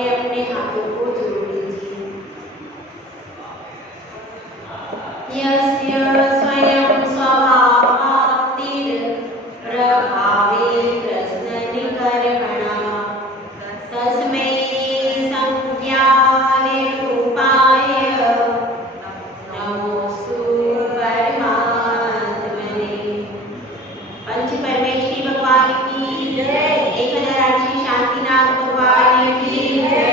अपने अपने हाथों को जोड़ लीजिए। यस्य स्वयं स्वभावात्तिर प्रभावे प्रश्ननिकर्मणा तस्मै संज्ञानिरूपाय नमोस्तु परमात्मने। पंच परमेश्वरी भगवान की जय। 1008 शांतिनाथ भगवान की जय।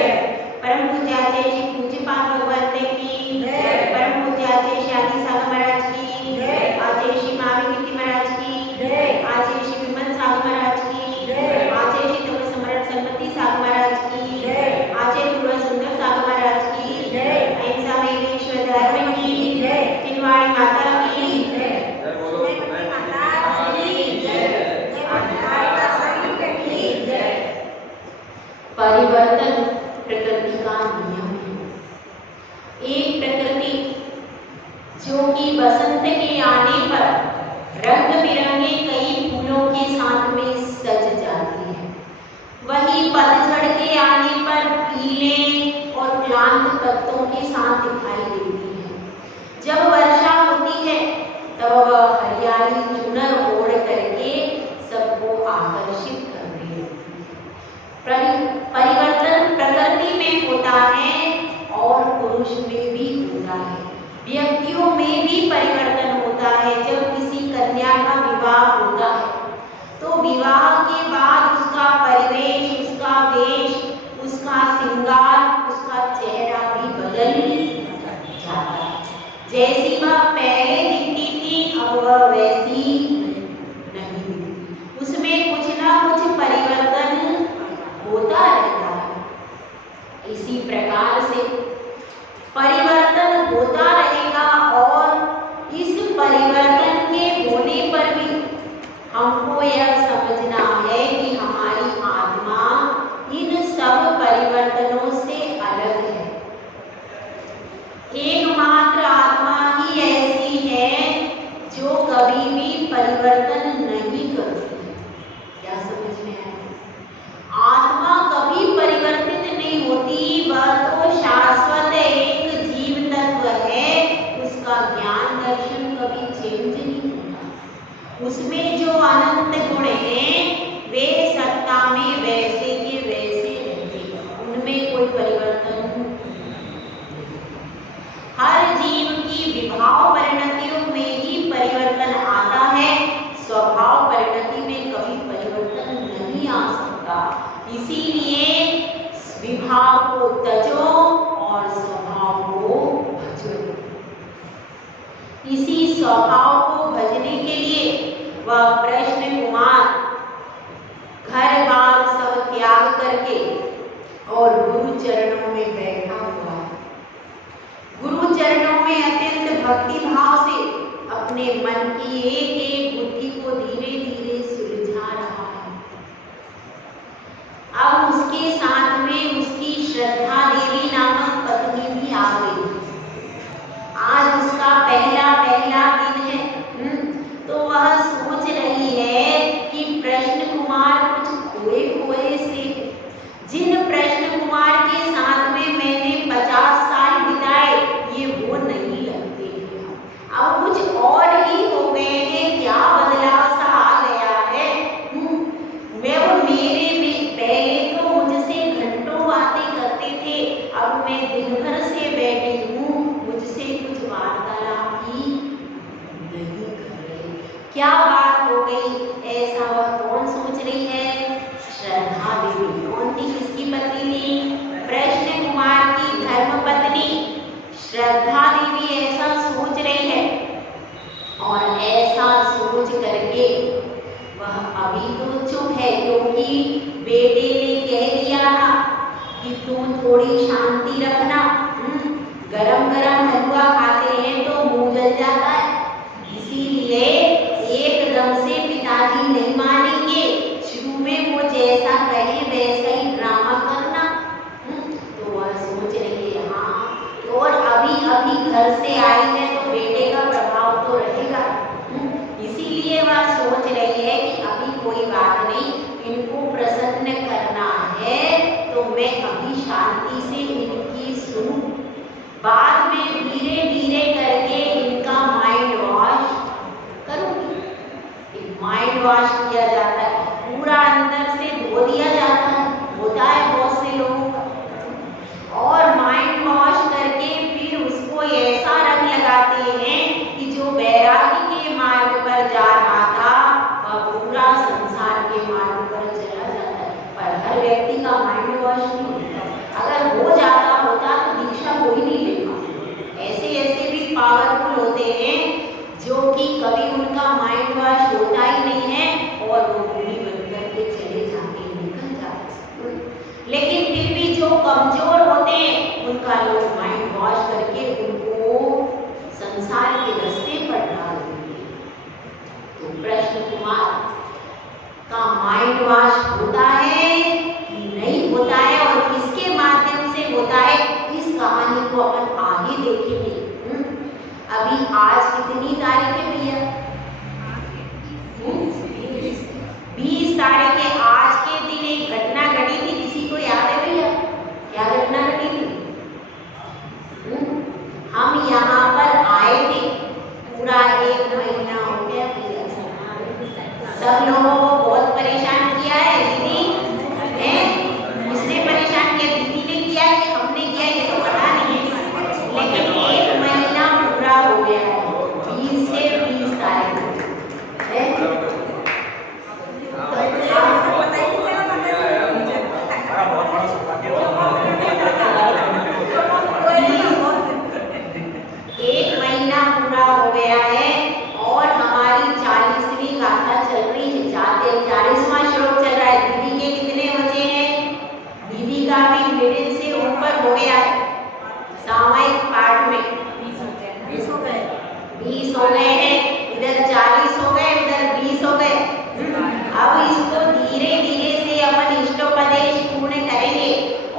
परम पूज्याचार्य श्री पूज्यपाद भगवत की जय। परम पूज्याचार्य श्री आदि सागर महाराज की जय। आचार्य श्री महावीर कीर्ति महाराज की जय। आचार्य श्री विमल सागर महाराज की जय। आचार्य श्री तप सम्राट सरस्वती सागर महाराज की जय। आचार्य गुरु सुंदर सागर महाराज की जय। अहिंसा में ईश्वर धर्म की जय। चिन्वाड़ी माता की जय। परिवर्तन प्रकृति का नियम है। एक प्रकृति जो कि बसंत के आने पर रंग बिरंगे कई फूलों के साथ में सज जाती है, वही पतझड़ के आने पर पीले और क्लांत पत्तों के साथ दिखाई देती है। जब वर्षा होती है तब वह हरियाली चुनर ओढ़ करके सबको आकर्षित करती है। परिवर्तन प्रकृति में होता है और पुरुष में भी होता है। व्यक्तियों में भी परिवर्तन होता है। जब किसी कन्या का विवाह होता है तो विवाह के बाद उसका परिवेश, उसका वेश, उसका श्रृंगार, उसका चेहरा भी बदल जाता है। जैसी वह पहले दिखती थी अब वह वैसी नहीं, उसमें कुछ ना कुछ परिवर्तन होता रहता है। इसी प्रकार से परिवर्तन होता रहेगा और इस परिवर्तन के होने पर भी हमको यह समझना है कि हमारी आत्मा इन सब परिवर्तनों से अलग है। एकमात्र आत्मा ही ऐसी है जो कभी भी परिवर्तन नहीं करती है। क्या समझ में आया? आत्मा कभी परिवर्तित नहीं होती, वह तो शाश्वत एक जीव तत्व है। उसका ज्ञान दर्शन कभी चेंज नहीं होता। उसमें जो अनंत गुण हैं वे सत्ता में वैसे के वैसे रहते हैं, उनमें कोई परिवर्तन नहीं। हर जीव की विभाव परिणतियों में ही परिवर्तन आता है। स्वभाव परिणति में कभी परिवर्तन नहीं आ सकता। इसीलिए विभाव को तजो और स्वभाव को भजो। इसी स्वभाव को भजने के लिए वह कृष्ण कुमार घर बार सब त्याग करके और गुरु चरणों में बैठा हुआ है। गुरु चरणों में अत्यंत भक्ति भाव से अपने मन की एक एक बुद्धि को धीरे धीरे सुलझा रहा है। अब उसके साथ में उसकी श्रद्धा देवी नामक पत्नी भी आ गई। आज उसका पहला दिन है। तो वह सोच रही है कि कृष्ण कुमार कुछ खोए खोए से, जिन कृष्ण कुमार के साथ में मैंने 50 साल बिताए ये वो नहीं लगते हैं। अब कुछ और ही हो गए हैं। क्या बदलाव सा आ गया है। मैं वो मेरे में पहले तो मुझसे घंटों बातें करते थे, अब मैं दिन भर से बैठी हूँ, मुझसे कुछ वार्तालाप ही नहीं कर रही। क्या बात हो गई? ऐसा वह कौन सोच रही है? श्रद्धा देवी। कौन थी? किसकी पत्नी थी? कृष्ण कुमार की धर्म पत्नी श्रद्धा देवी ऐसा सोच रही है। और ऐसा सोच करके वह अभी तो चुप है, क्योंकि बेटे ने कह दिया था कि तुम थोड़ी शांति रखना। गरम गरम हलवा खाते हैं तो मुंह जल जाता है, इसीलिए एकदम से पिताजी नहीं मानेंगे। शुरू में वो जैसा कहे वैसा ही ड्रामा करना। तो वह सोच रही है हाँ, और अभी घर से आई है तो बेटे का प्रभाव तो रहेगा। इसीलिए वह सोच रही है कि अभी कोई बात नहीं, इनको प्रसन्न करना है तो मैं अभी शादी बाद में धीरे धीरे करके इनका माइंड वॉश करूंगी। माइंड वॉश किया जाता है, पूरा अंदर से धो दिया जाता है, होता है बहुत से लोगों का। और माइंड वॉश करके फिर उसको ऐसा रंग लगाते हैं कि जो वैरागी के मार्ग पर जा रहा था वह पूरा संसार के मार्ग पर चला जाता है। पर हर व्यक्ति का माइंड वॉश नहीं होता। अगर हो जाता होता तो दीक्षा कोई नहीं लेता। ऐसे ऐसे भी पावरफुल होते हैं जो कि कभी उनका माइंड वॉश होता ही नहीं है और वो पूरी बन करके चले जाते हैं, निकल जाते हैं। लेकिन फिर भी जो कमजोर होते हैं उनका लोग माइंड वॉश करके उनको संसार के रास्ते पर डाल देंगे। तो कृष्ण कुमार का माइंड वॉश होता है कि नहीं होता है और किसके माध्यम से होता है, इस कहानी को अपन आगे देखेंगे। अभी आज कितनी तारीख है भैया? 20 तारीख है। आज के दिन एक घटना घटी थी, किसी को याद है भैया? क्या घटना घटी थी? हम यहाँ पर आए थे, पूरा 1 महीना हो गया भैया। सब लोगों को बहुत परेशान किया है दीदी, है? किसने परेशान किया? दीदी ने किया कि हमने किया ये तो पता नहीं है, लेकिन 1 महीना पूरा हो गया है, 20 से 20 तारीख है। एक महीना पूरा हो गया है और हमारी 40वीं गाथा चल रही है, 40वां श्लोक चल रहा है। दीदी के कितने बचे हैं? दीदी का भी मिडिल से ऊपर हो गया है। सामयिक पाठ में 20 हो गए, 20 हो गए हैं, इधर 40 हो गए, उधर 20 हो गए। अब इसको धीरे धीरे से अपन इष्टोपदेश पूर्ण करेंगे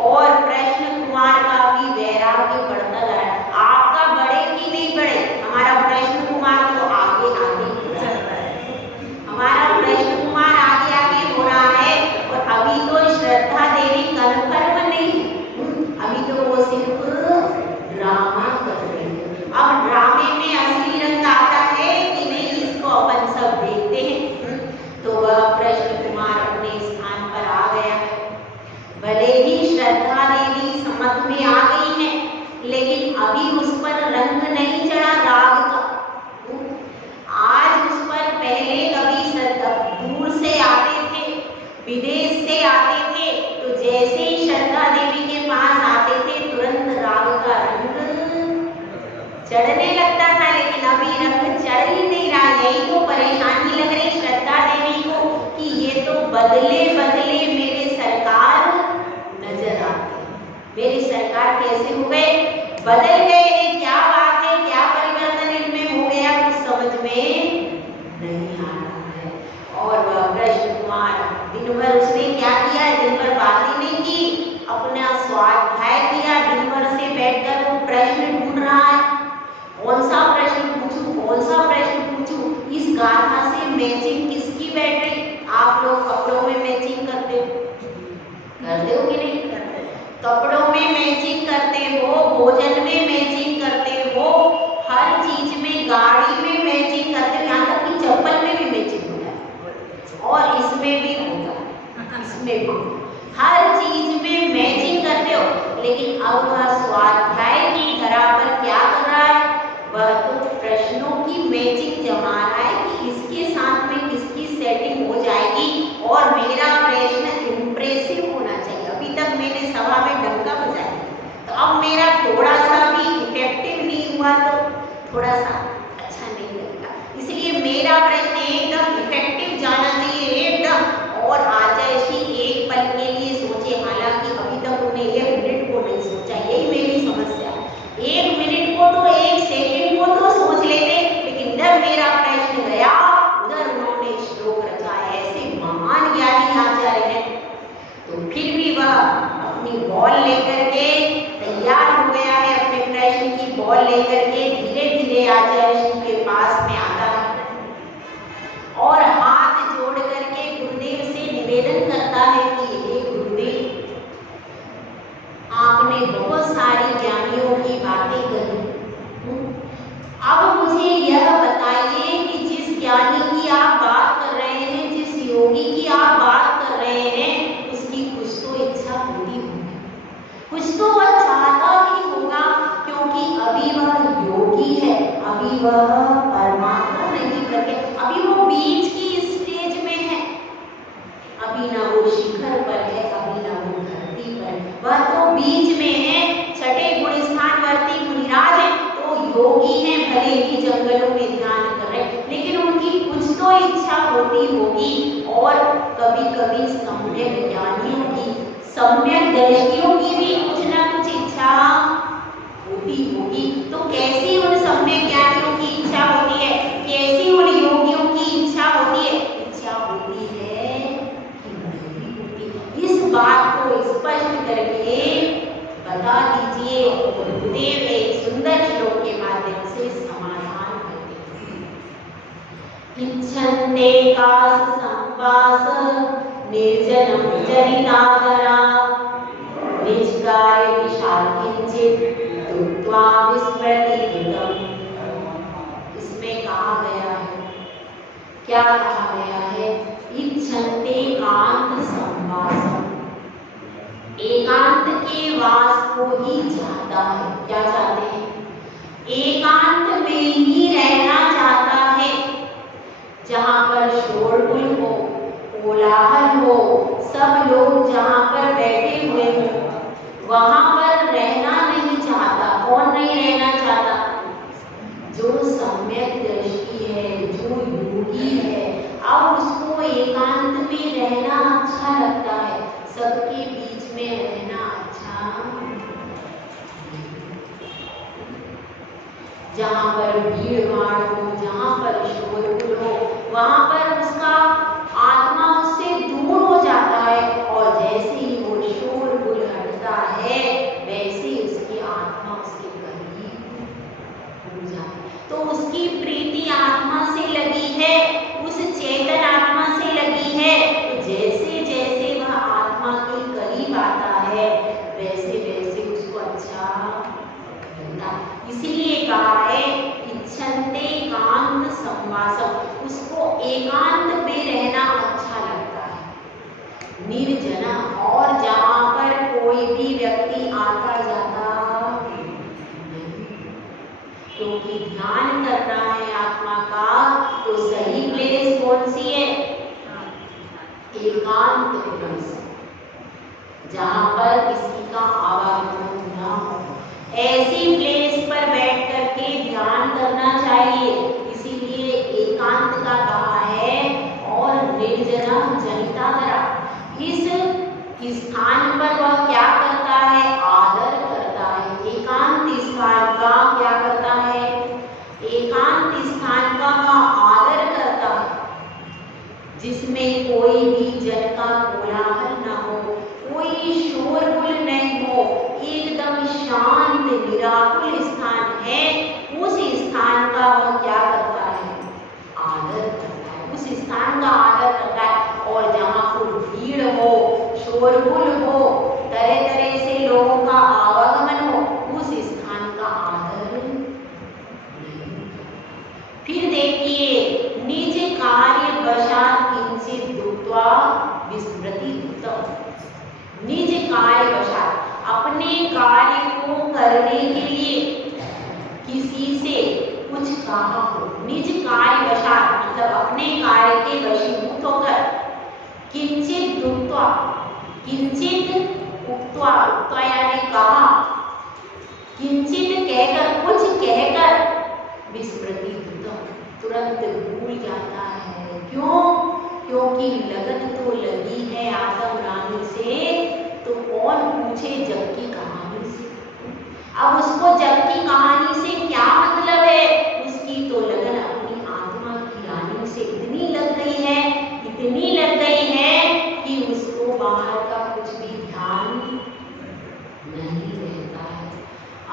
और कृष्ण कुमार का भी वैराग्य बढ़ता जा रहा है। आपका बढ़े कि नहीं बढ़े? हमारा कृष्ण कुमार तो आगे आगे चल रहा है, हमारा कृष्ण कुमार आगे आगे हो रहा है। और अभी तो श्रद्धा देवी कन्फर्म नहीं, अभी तो वो सिर्फ ड्रामा कर रही है। अब ड्रामे में असली रंग आता है कि नहीं, इसको अपन सब देखते हैं। तो वह कृष्ण कुमार अपने स्थान पर आ गया है। भले ही श्रद्धा देवी समझ में आ गई है, लेकिन अभी उस पर रंग नहीं चढ़ा राग का। आज उस पर पहले कभी श्रद्धा दूर से आते थे, विदेश से आते थे, तो जैसे ही श्रद्धा देवी के पास आते थे तुरंत राग का रंग चढ़ने लगता था, लेकिन अभी रंग चढ़ ही नहीं रहा। यही तो परेशानी लग रही श्रद्धा देवी को कि ये तो बदले बदले मेरे सरकार नजर आते। मेरी सरकार कैसे हो गए? बदल गए। क्या बात है, क्या परिवर्तन इनमें हो गया, कुछ समझ में नहीं आ रहा है। और वह कृष्ण कुमार दिन भर उसने क्या किया? दिन भर बातें नहीं की, अपना स्वाध्याय किया। दिन भर से बैठकर वो प्रश्न ढूंढ रहा है, कौन सा प्रश्न पूछूं, कौन सा प्रश्न पूछूं। इस गाथा से मैचिंग किसकी बैठ रही? आप लोग कपड़ों में मैचिंग करते हो कि नहीं करते? कपड़ों में मैचिंग करते हो, भोजन में मैचिंग करते हो, हर चीज में, गाड़ी में मैचिंग करते हो, यहाँ तक कि चप्पल में भी मैचिंग होता है। और इसमें भी होगा, इसमें भी हर चीज में मैचिंग करते हो। लेकिन अब वह स्वाध्याय की धरा पर क्या कर रहा है? वह तो प्रश्नों की मैचिंग जमा रहा है कि इसके साथ में किसकी सेटिंग हो जाएगी और मेरा प्रश्न इंप्रेसिव होना चाहिए। अभी तक मैंने सभा में डंका बजाया, तो अब मेरा थोड़ा सा भी इफेक्टिव नहीं हुआ तो थोड़ा सा अच्छा नहीं लगेगा। इसलिए मेरा प्रश्न एकदम इफेक्टिव जाना चाहिए, एकदम। और आचार्य एक पल के लिए सोचे, हालांकि अभी तक उन्हें 1 मिनट को नहीं सोचा, यही मेरी समस्या। 1 मिनट को तो, 1 सेकंड को तो सोच लेते, लेकिन जब मेरा प्रश्न गया उधर उन्होंने श्लोक रचा। ऐसे महान ज्ञानी आचार्य हैं। तो फिर भी वह अपनी बॉल लेकर के तैयार हो गया है, अपने प्रश्न की बॉल लेकर के धीरे धीरे आचार्य के पास में आता है और हाथ जोड़ करके गुरुदेव से निवेदन करता है कि हे गुरुदेव, आपने बहुत सारी ज्ञानियों की बातें भले ही जंगलों में ध्यान कर रहे, लेकिन उनकी कुछ तो इच्छा होती होगी। और कभी कभी सम्यक ज्ञानियों की, सम्यक दृष्टियों की भी कुछ ना कुछ इच्छा होती होगी। तो कैसी उन सम्यक ज्ञानियों की इच्छा होती है, कैसी उन योगियों की इच्छा होती है? इच्छा होती है कि नहीं होती। इस बात को स्पष्ट करके बता दीजिए। गुरुदेव एक सुंदर श्लोक के माध्यम से समाधान करते हैं। इच्छन्ते कास संवास निर्जनम जनितादरा निष्कार्य विशाल किंचित दुत्वा विस्मृतिहितम्। इसमें कहा गया है, क्या कहा गया है? इच्छन्ते एकांत संवासम, एकांत के वास को ही चाहता है। क्या चाहते हैं? एकांत में ही रहना चाहता है, जहां पर शोरगुल हो, कोलाहल हो, सब लोग जहां पर बैठे हुए हो, वहां पर रहना नहीं चाहता। कौन नहीं रहना चाहता? जो सम्यक दृष्टि है, जो योगी है। अब उसको एकांत में रहना अच्छा लगता है, सबके बीच में रहना अच्छा। जहां पर भीड़ भाड़ हो, जहां पर शोरगुल हो, वहां पर उसका आत्मा उससे दूर हो जाता है। और जैसे ही वो शोरगुल हटता है, वैसे उसकी आत्मा उसके करीब हो जाती है। तो उसकी प्रीति आत्मा से लगी है, उस चेतन आत्मा से लगी है। तो जैसे जैसे वह आत्मा के करीब आता है, वैसे वैसे उसको अच्छा लगता है। इसीलिए कहा है इच्छन्ते एकांत संवासम, उसको एकांत में रहना अच्छा लगता है। निर्जना, और जहां पर कोई भी व्यक्ति आता जाता नहीं, क्योंकि ध्यान करना है आत्मा का, तो सही प्लेस कौन सी है? एकांत प्लेस, जहां पर किसी का आवागमन न हो। ऐसी प्लेस पर बैठ करके ध्यान करना चाहिए। इसीलिए एकांत का कहा है। और निर्जना जनितादरा, इस स्थान पर वह क्या करता है? आदर करता है। एकांत स्थान का क्या करता है? एकांत स्थान का वह आदर करता है, जिसमें कोई भी जन का कोलाहल न हो, कोई शोरगुल नहीं हो, एकदम शांत निराकुल स्थान है। उस स्थान का वह क्या करता है? आदर करता है, उस स्थान का आदर करता है। और जहाँ कोई भीड़ हो, शोरगुल हो, तरह तरह से लोगों का आवागमन हो, उस स्थान का आदर नहीं। फिर देखिए, निज कार्य वशात किंचित दुत्वा विस्मृतिहितम्। निज कार्य वशात, अपने कार्य को करने के लिए किसी से कुछ कहा हो। निज कार्य वशात मतलब अपने कार्य के वशीभूत होकर, किंचित दुत्वा, किंचित उक्त्वा, उक्त्वा यानी कहा, किंचित कहकर, कुछ कहकर, विस्मृतिहितम्, तुरंत भूल जाता है। क्यों? क्योंकि लगन तो लगी है आदम रानी से, तो कौन पूछे जग की कहानी से। अब उसको जग की कहानी से क्या मतलब है? उसकी तो लगन अपनी आत्मा की रानी से इतनी लग गई है, इतनी लग गई है कि उसको बाहर का कुछ भी ध्यान नहीं रहता है।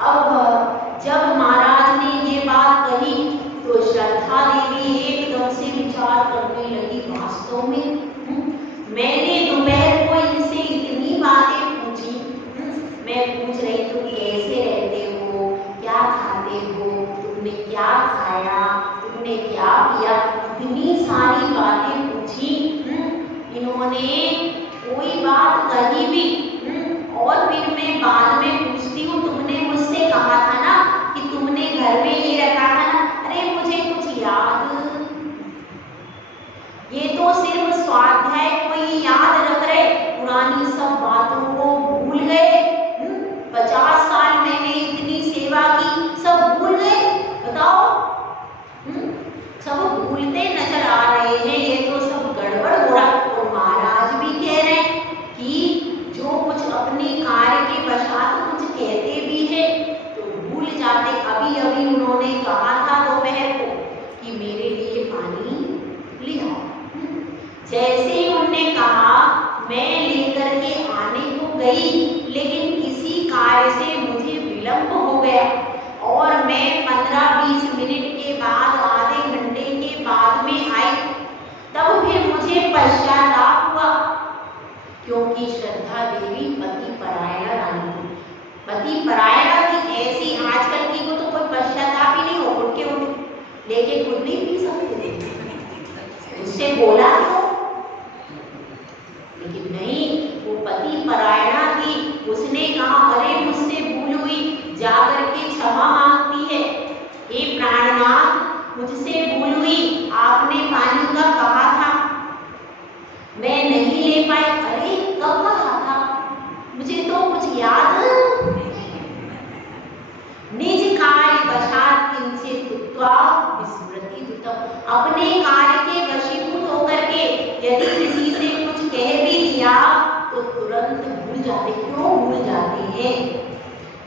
अब जब महाराज ने ये बात कही, तो श्रद्धा देवी एकदम से विचार करने लगी, वास्तव में मैंने दोपहर को इनसे इतनी बातें पूछी। मैं पूछ रही, तुम कैसे रहते हो, क्या खाते हो, तुमने क्या खाया, तुमने क्या पिया, इतनी सारी बातें पूछी। इन्होंने कोई बात कही भी। और फिर मैं बाद में पूछती हूँ, तुमने मुझसे कहा था ना कि तुमने घर में ये रखा था ना, अरे मुझे कुछ याद, ये तो सिर्फ स्वाध्याय कोई याद रख रहे, पुरानी सब बातों को भूल गए। 50 साल मैंने इतनी सेवा की, सब भूल गए। बताओ, गई, लेकिन किसी कार्य से मुझे विलंब हो गया और मैं 15-20 मिनट के बाद, आधे घंटे के बाद में आई, तब फिर मुझे पश्चाताप हुआ, क्योंकि श्रद्धा देवी पति परायणा रानी थी। पति परायणा थी, ऐसी आजकल की को तो कोई पश्चाताप ही नहीं हो, उठ के लेके खुद नहीं पी सकते, उससे बोला तो, लेकिन नहीं, वो पति परायणा थी। उसने कहा अरे मुझसे भूल हुई, जाकर के क्षमा मांगती है, हे प्राणनाथ मुझसे भूल हुई, आपने पानी का कहा था, मैं नहीं ले पाई। अरे कब कहा था, मुझे तो कुछ याद, निज कार्य वशात किंचित कृत्वा विस्मृति दुतम, अपने कार्य के वशीभूत होकर के यदि किसी से कुछ कह भी दिया तो तुरंत भूल जाते। क्यों भूल जाते हैं?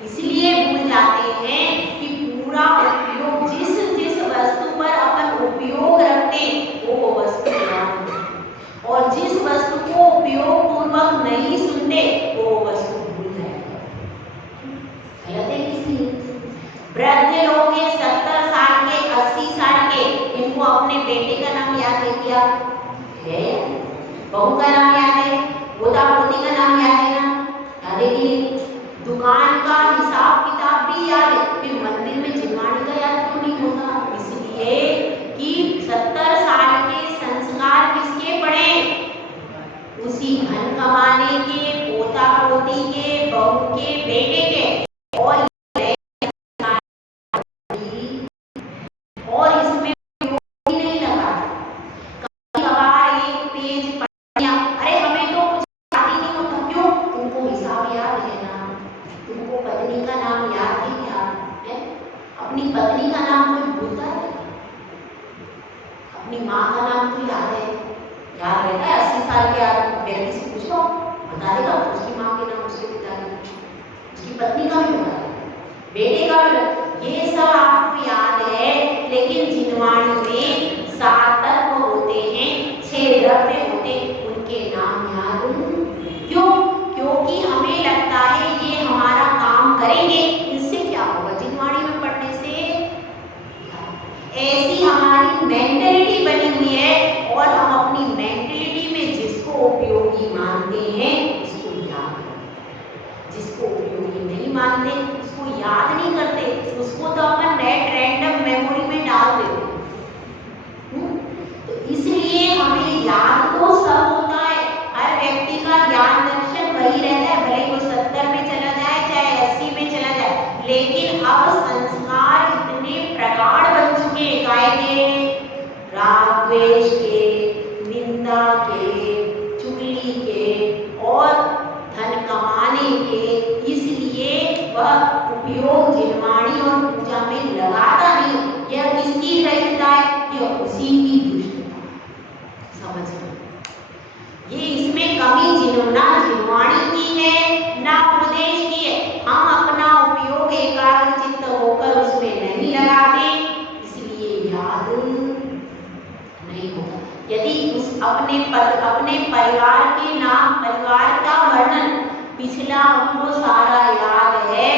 इसलिए भूल जाते हैं कि पूरा उपयोग, जिस वस्तु पर अपन उपयोग रखते वो वस्तु याद है, और जिस वस्तु को उपयोग पूर्वक नहीं सुनते वो वस्तु भूल जाएगा। गलत है किसी वृद्ध लोग हैं 70 साल के, 80 साल के, इनको अपने बेटे का नाम याद है क्या? है? बहू का नाम याद है, पोता पोती का नाम याद है ना? याद है कि नहीं? दुकान का हिसाब किताब भी याद है, फिर मंदिर में जिनवाणी का याद क्यों नहीं होता? इसलिए कि 70 साल के संस्कार किसके पड़े? उसी धन कमाने के, पोता पोती के, बहू के, बेटे के, और इसमें नहीं लगा। कभी कभार एक पेज पढ़ लिया, अरे हमें तो कुछ याद ही नहीं होता। क्यों? तुमको हिसाब याद है ना, तुमको पत्नी का नाम याद है क्या? है? अपनी पत्नी का नाम कोई भूलता है? अपनी माँ का नाम तो याद है, याद रहता है। 80 साल के व्यक्ति से पूछो, बता देगा उसकी माँ के नाम, उसके पिता के नाम, उसकी पत्नी का भी बता देगा, बेटे का भी। ये सब आपको याद है, लेकिन जिनवाणी में 7 तत्व होते हैं, 6 द्रव्य होते, उनके नाम याद क्यों? क्योंकि हमें लगता है ये हमारा काम करेंगे, इससे क्या होगा? जिनवाणी में पढ़ने से ऐसी हमारी मेंटलिटी बनी हुई है, और हम अपनी मेंटलिटी में जिसको उपयोगी मानते हैं उसको याद करते, जिसको उपयोगी नहीं मानते उसको याद नहीं करते, उसको तो अपन नेट रैंडम मेमोरी में डाल देते। तो इसलिए हमें याद तो सब होता है, हर व्यक्ति का ज्ञान दर्शन वही रहता है, भले वो 70 में चला जाए चाहे 80 में चला जाए, लेकिन अब संस्कार इतने प्रगाढ़ बन चुके हैं, काय के? राग द्वेष के, निंदा के, चुगली के और धन कमाने के, इसलिए वह उपयोग जिनवाणी और पूजा में लगाता नहीं। यह किसकी रहितता है? यह उसी की दुष्टता। समझ लो, ये इसमें कमी ना जिनवाणी की है ना उपदेश की है। हम अपना उपयोग एकाग्रचित्त होकर उसमें नहीं लगाते, इसलिए याद नहीं होता। यदि उस अपने परिवार के नाम, परिवार का वर्णन पिछला हमको सारा याद है,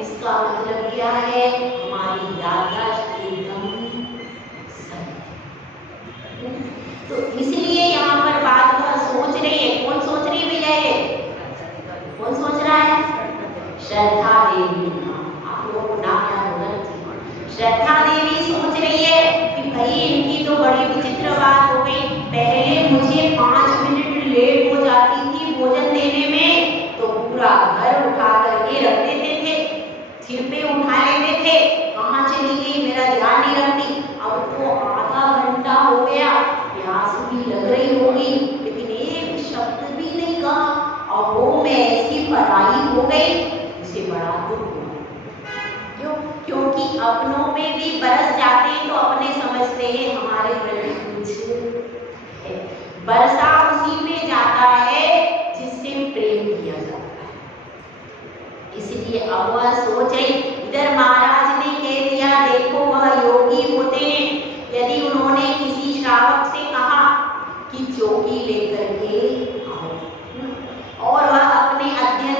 इसका मतलब क्या है? हमारी याददाश्त एकदम सही। तो इसलिए यहाँ पर बात सोच रही है, कौन सोच रही है भैया? ये कौन सोच रहा है? श्रद्धा देवी। आप लोगों को नाम याद होगा। श्रद्धा देवी सोच रही है कि भाई इनकी तो बड़ी विचित्र बात हो गई, पहले मुझे 5 मिनट लेट हो जाती थी भोजन देने में तो पूरा घर उठा करके रख देते थे, सिर पे उठा लेते थे, कहाँ चली गई मेरा ध्यान नहीं रखती। अब तो आधा घंटा हो गया, प्यास भी लग रही होगी, लेकिन एक शब्द भी नहीं कहा, और वो मैं ऐसी पराई हो गई, उसे बड़ा दुख हुआ। क्यों? क्योंकि अपनों में भी बरस जाते हैं तो अपने समझते हैं हमारे प्रति कुछ है। बरसा उसी में जाता है जिससे प्रेम किया जाता है। इसलिए अब वह सोच रही, इधर महाराज ने कह दिया देखो वह योगी होते हैं, यदि उन्होंने किसी श्रावक से कहा कि चौकी लेकर के आओ और वह अपने अध्ययन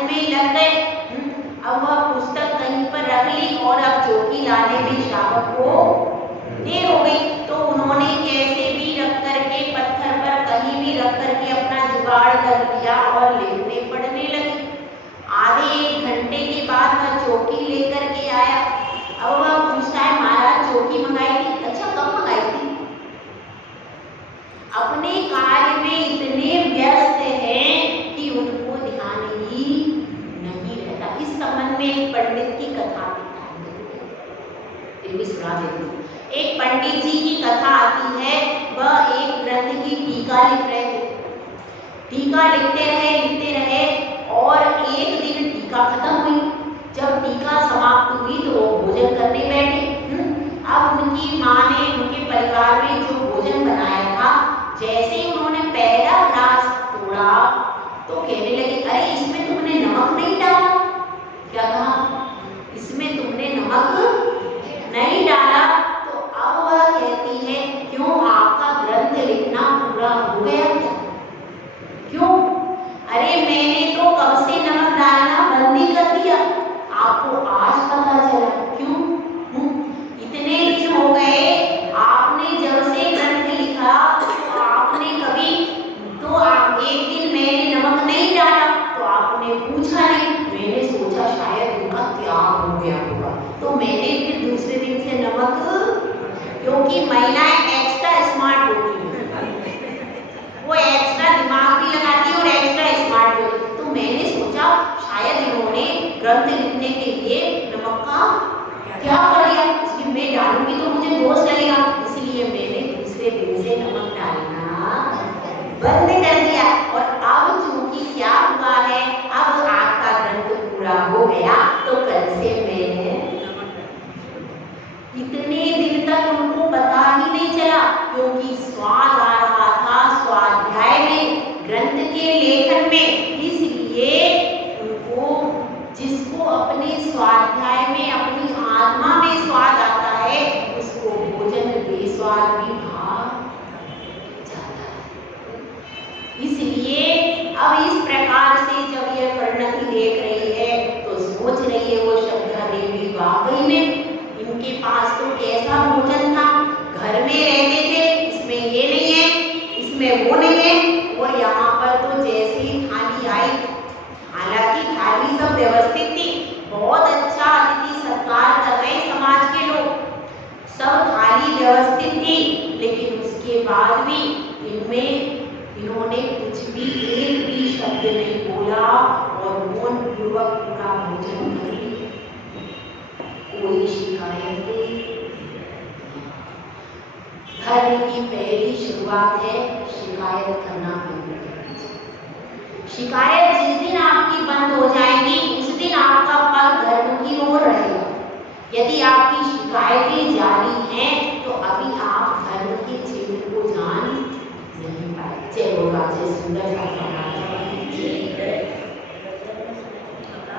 संबंध में एक पंडित की कथा फिर भी सुना देती हूँ। एक पंडित जी की कथा आती है। वह एक ग्रंथ की टीका लिख रहे थे। टीका लिखते रहे और एक दिन टीका खत्म हुई। जब टीका समाप्त हुई तो वो भोजन करने बैठे। अब उनकी माँ ने उनके परिवार में जो भोजन बनाया था, जैसे ही उन्होंने पहला ग्लास तोड़ा तो कहने लगे, अरे इसमें तुमने नमक नहीं डाला। क्या कहा? इसमें तुमने नमक नहीं डाला। तो अब वह कहती है, क्यों आपका ग्रंथ लिखना पूरा हो गया क्या? क्यों? अरे मैंने तो कब से नमक डालना बंद ही कर दिया, आपको आज पता चला। क्यों? इतने दिन हो गए आपने जब से ग्रंथ लिखा, तो आपने कभी एक दिन मैंने नमक नहीं डाला तो आपने पूछा नहीं। मैंने सोचा शायद उनका त्याग हो गया होगा, तो मैंने फिर दूसरे दिन से नमक, क्योंकि महिलाएं एक्स्ट्रा स्मार्ट होती हैं, वो एक्स्ट्रा दिमाग भी लगाती है और एक्स्ट्रा स्मार्ट भी होती है। तो मैंने सोचा शायद इन्होंने ग्रंथ लिखने के लिए नमक का त्याग कर दिया, इसलिए मैं डालूंगी तो मुझे दोष लगेगा, इसलिए मैंने दूसरे दिन से नमक डालना बंद कर दिया। और अब चूंकि क्या हुआ है, अब आपका ग्रंथ पूरा हो गया तो कल से मैं, इतने दिन तक उनको पता ही नहीं चला, क्योंकि स्वाद आ रहा था स्वाध्याय में, ग्रंथ के लेखन में। इसलिए उनको, जिसको अपने स्वाध्याय में, अपनी आत्मा में स्वाद आता है, उसको भोजन बेस्वाद भी भा जाता है। इसलिए अब इस प्रकार से जब यह परिणति देख रही है तो सोच रही है वो श्रद्धा देवी वाकई में इनके पास तो कैसा भोजन था, घर में रहते थे, इसमें ये नहीं है, इसमें वो नहीं है, और यहाँ पर तो जैसे ही थाली आई, हालांकि थाली सब व्यवस्थित थी, बहुत अच्छा अतिथि सत्कार कर रहे समाज के लोग, सब थाली व्यवस्थित थी, लेकिन उसके बाद भी इन्होंने कुछ भी, एक भी शब्द नहीं बोला और मौन पूर्वक पूरा भोजन कर लिया। कोई शिकायत नहीं। धर्म की पहली शुरुआत है शिकायत करना बंद करना। शिकायत जिस